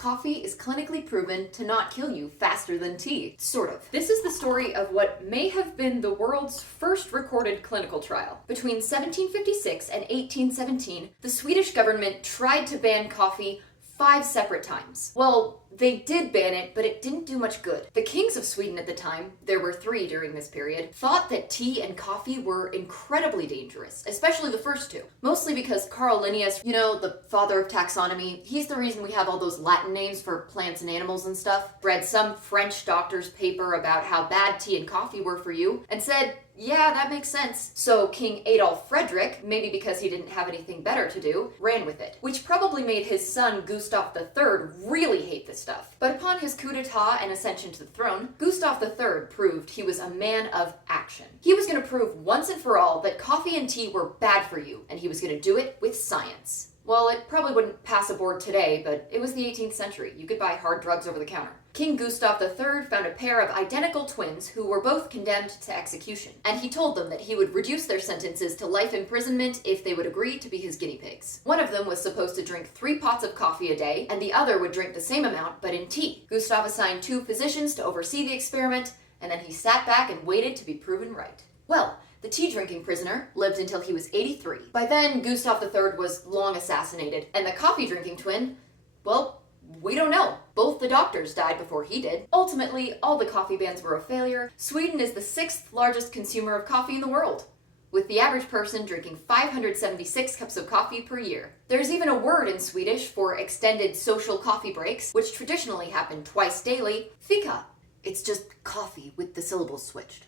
Coffee is clinically proven to not kill you faster than tea. Sort of. This is the story of what may have been the world's first recorded clinical trial. Between 1756 and 1817, the Swedish government tried to ban coffee 5 separate times. Well, they did ban it, but it didn't do much good. The kings of Sweden at the time, there were 3 during this period, thought that tea and coffee were incredibly dangerous, especially the first 2. Mostly because Carl Linnaeus, the father of taxonomy, he's the reason we have all those Latin names for plants and animals and stuff, read some French doctor's paper about how bad tea and coffee were for you, and said, yeah, that makes sense. So King Adolf Frederick, maybe because he didn't have anything better to do, ran with it, which probably made his son Gustav III really hate this stuff. But upon his coup d'etat and ascension to the throne, Gustav III proved he was a man of action. He was going to prove once and for all that coffee and tea were bad for you, and he was going to do it with science. Well, it probably wouldn't pass a board today, but it was the 18th century. You could buy hard drugs over the counter. King Gustav III found a pair of identical twins who were both condemned to execution, and he told them that he would reduce their sentences to life imprisonment if they would agree to be his guinea pigs. One of them was supposed to drink 3 pots of coffee a day, and the other would drink the same amount, but in tea. Gustav assigned 2 physicians to oversee the experiment, and then he sat back and waited to be proven right. Well, the tea-drinking prisoner lived until he was 83. By then, Gustav III was long assassinated, and the coffee-drinking twin, well, we don't know. Both the doctors died before he did. Ultimately, all the coffee bans were a failure. Sweden is the 6th largest consumer of coffee in the world, with the average person drinking 576 cups of coffee per year. There's even a word in Swedish for extended social coffee breaks, which traditionally happen twice daily, fika. It's just coffee with the syllables switched.